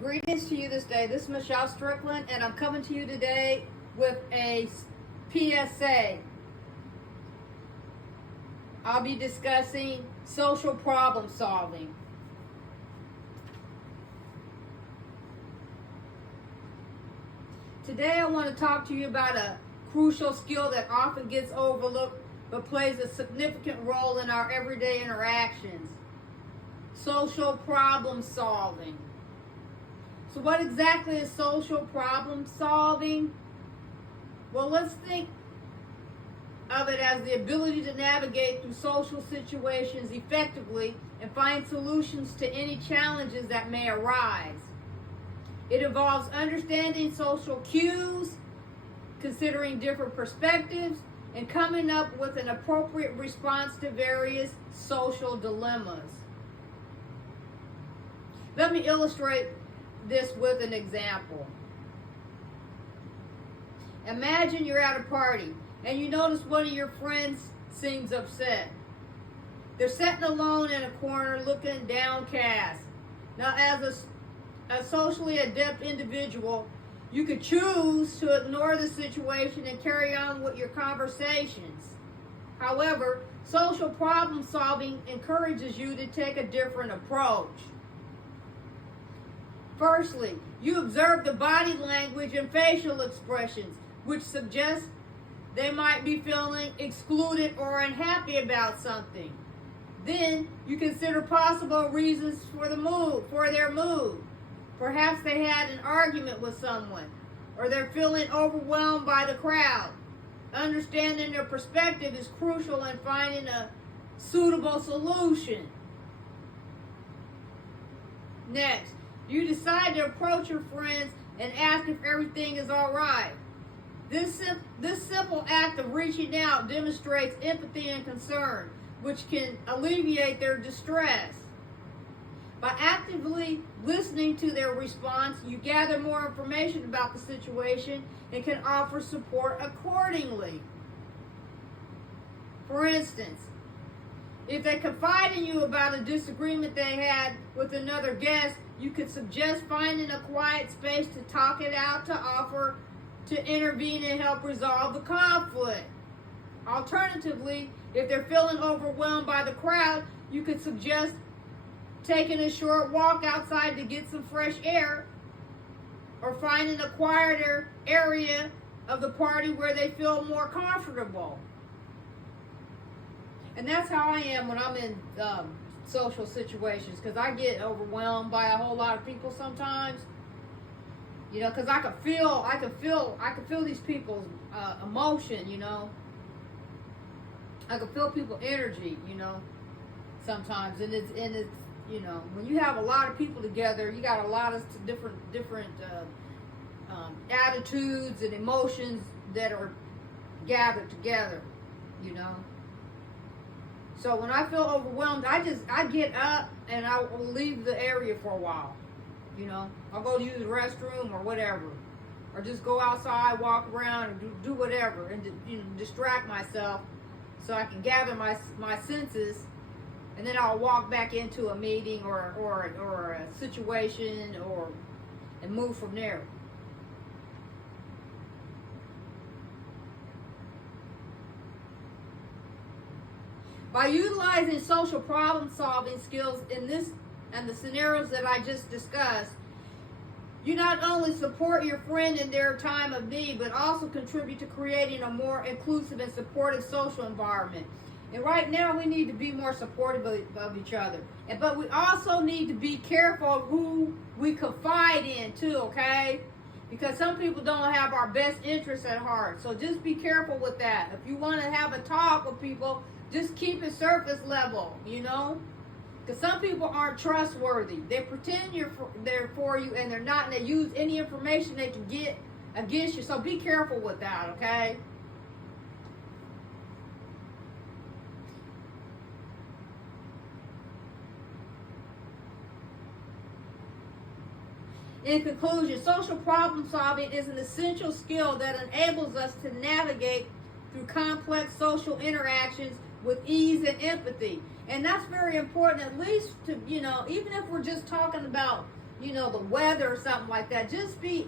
Greetings to you this day. This is Michelle Strickland, and I'm coming to you today with a PSA. I'll be discussing social problem solving. Today I want to talk to you about a crucial skill that often gets overlooked but plays a significant role in our everyday interactions. Social problem solving. So what exactly is social problem solving? Well, let's think of it as the ability to navigate through social situations effectively and find solutions to any challenges that may arise. It involves understanding social cues, considering different perspectives, and coming up with an appropriate response to various social dilemmas. Let me illustrate this with an example. Imagine you're at a party and you notice one of your friends seems upset. They're sitting alone in a corner looking downcast. Now, as a socially adept individual, you could choose to ignore the situation and carry on with your conversations. However, social problem solving encourages you to take a different approach. Firstly, you observe the body language and facial expressions, which suggest they might be feeling excluded or unhappy about something. Then you consider possible reasons for their mood. Perhaps they had an argument with someone, or they're feeling overwhelmed by the crowd. Understanding their perspective is crucial in finding a suitable solution. Next, you decide to approach your friends and ask if everything is all right. This simple act of reaching out demonstrates empathy and concern, which can alleviate their distress. By actively listening to their response, you gather more information about the situation and can offer support accordingly. For instance, if they confide in you about a disagreement they had with another guest, you could suggest finding a quiet space to talk it out, to offer to intervene and help resolve the conflict. Alternatively, if they're feeling overwhelmed by the crowd, you could suggest taking a short walk outside to get some fresh air, or finding a quieter area of the party where they feel more comfortable. And that's how I am when I'm in social situations, because I get overwhelmed by a whole lot of people sometimes. You know, because I can feel these people's emotion. You know, I can feel people's energy. You know, sometimes, and it's you know, when you have a lot of people together, you got a lot of different attitudes and emotions that are gathered together. You know. So when I feel overwhelmed, I get up and I will leave the area for a while. You know, I'll go use the restroom or whatever, or just go outside, walk around, and do whatever, and distract myself so I can gather my senses, and then I'll walk back into a meeting or a situation and move from there. By utilizing social problem solving skills in this and the scenarios that I just discussed, you not only support your friend in their time of need, but also contribute to creating a more inclusive and supportive social environment. And right now we need to be more supportive of each other. But we also need to be careful of who we confide in too, okay? Because some people don't have our best interests at heart. So just be careful with that. If you want to have a talk with people, just keep it surface level, you know? Because some people aren't trustworthy. They pretend they're for you and they're not, and they use any information they can get against you. So be careful with that, okay? In conclusion, social problem solving is an essential skill that enables us to navigate through complex social interactions with ease and empathy. And that's very important, at least to, even if we're just talking about the weather or something like that. Just be,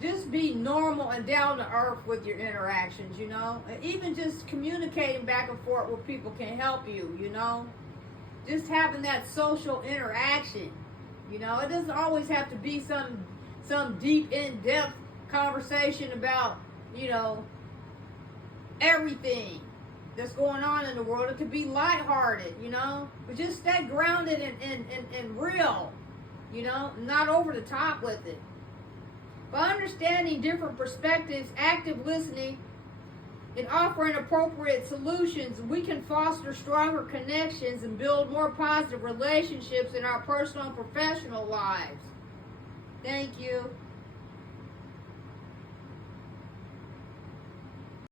just be normal and down to earth with your interactions, Even just communicating back and forth with people can help you, Just having that social interaction, It doesn't always have to be some deep, in-depth conversation about, everything that's going on in the world. It could be lighthearted, but just stay grounded and real, not over the top with it. By understanding different perspectives, active listening, and offering appropriate solutions, we can foster stronger connections and build more positive relationships in our personal and professional lives. Thank you.